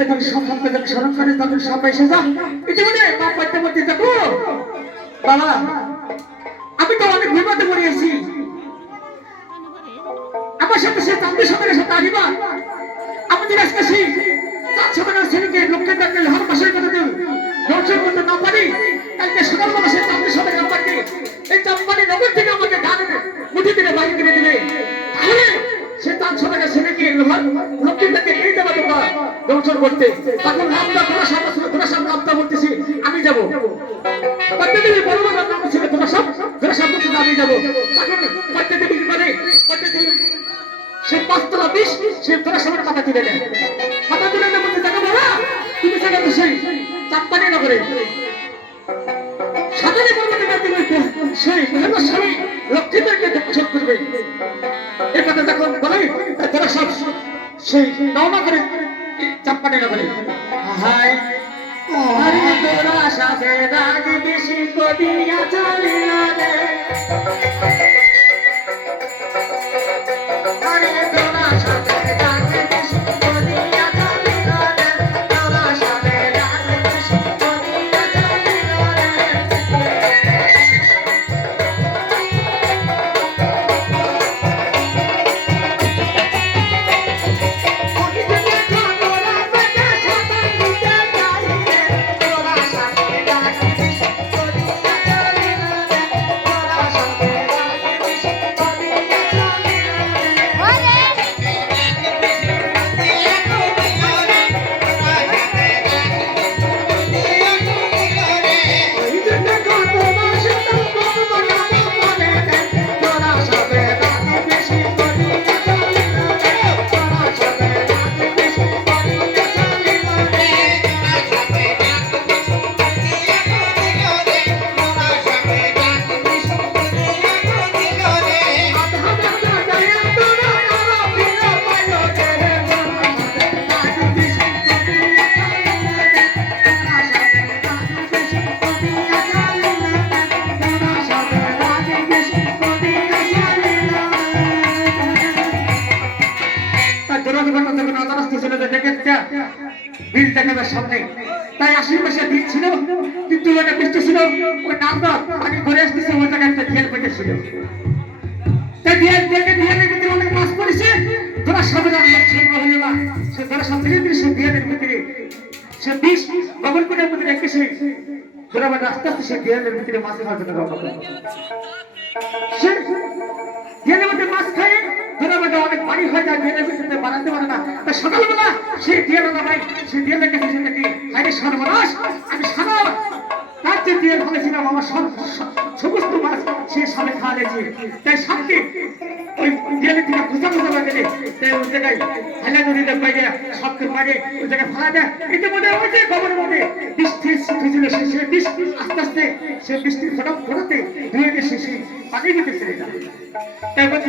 করতে যখন সম্পর্কে যখন স্মরণ করে তখন সব এসে যা ইতিমধ্যে পাপ করতে করতে যাবো বাবা আমি তো অনেক বিপদে পড়িয়েছি আমার সাথে সে চাঁদের সাথে সাথে আসবা আমাদের আজকে সেই চাঁদ সাথে ছেলেকে লোককে দেখলে হর মাসের কথা দেব দর্শন করতে না পারি কালকে সকালবেলা সে চাঁদের সাথে আমাকে এই চাঁদবাড়ি নগর থেকে আমাকে ধানের মুঠি দিয়ে বাইরে কিনে দিলে তাহলে সে চাঁদ সাথে ছেলেকে লোককে দেখে নিয়ে যাবো তোমরা দর্শন করতে তখন নামটা তোমার সামনে নামটা বলতেছি আমি যাবো প্রত্যেকদিন বড় বড় নাম ছিল তোমার সব আমি যাবো তখন প্রত্যেকদিন কি করে প্রত্যেকদিন সে পাঁচতলা বিষ সে তোমার সামনে মাথা তুলে দেয় মাথা তুলে দেয় বলতে দেখো বাবা তুমি সেখানে সেই চাঁদপানি নগরে সাধারণ সেই স্বামী লক্ষ্মীদেরকে দর্শন করবে এ কথা যখন বলে তারা সব সেই রওনা করে চাঁদপানি নগরে হায় আরে তোরা সাথে রাগ বেশি করিয়া চলিয়া রে আরে তোরা সাথে রাগ বেশি করিয়া চলিয়া রে তোরা সাথে রাগ বেশি করিয়া চলিয়া সামনে তাই আশেপাশে দিন ছিল তিতুলটা বৃষ্টি ছিল ওই নামটা পানি ঘুরে আসতেছে ওই জায়গায় একটা ঢেল পেটেছিল তাই ঢেল দেখে ঢেলের ভিতরে অনেক মাছ পড়েছে তোরা সাবধান লক্ষণ হইল না সে তোরা সামনে সে ঢেলের ভিতরে সে বিষ গগন কোণের মধ্যে রেখেছে তোরা আবার আস্তে আস্তে সে ঢেলের ভিতরে মাছের খাওয়ার জন্য গগন সে ঢেলের মধ্যে মাছ খায় তোরা আবার অনেক পানি হয়ে যায় ঢেলের ভিতরে বানাতে পারে না তা সকালবেলা সে ঢেল না ভাই সে ঢেলের কাছে সেটাকে আরে সর্বনাশ আমি সারা তার যে ঢেল ফেলেছিলাম আমার সমস্ত মাছ সে সবে খাওয়া গেছে তাই সাথে ওই ঢেলের থেকে খোঁজা গেলে তাই ওই জায়গায় হেলা নদীতে বাইরে সবকে বাইরে ওই জায়গায় ফেলা দেয় ইতিমধ্যে ওই যে খবরের মধ্যে বৃষ্টির ছিল সে বৃষ্টি আস্তে আস্তে সে বৃষ্টির ফোটাতে ধুয়ে দিয়ে সে পানি দিতে ছেড়ে যায় তাই বলছি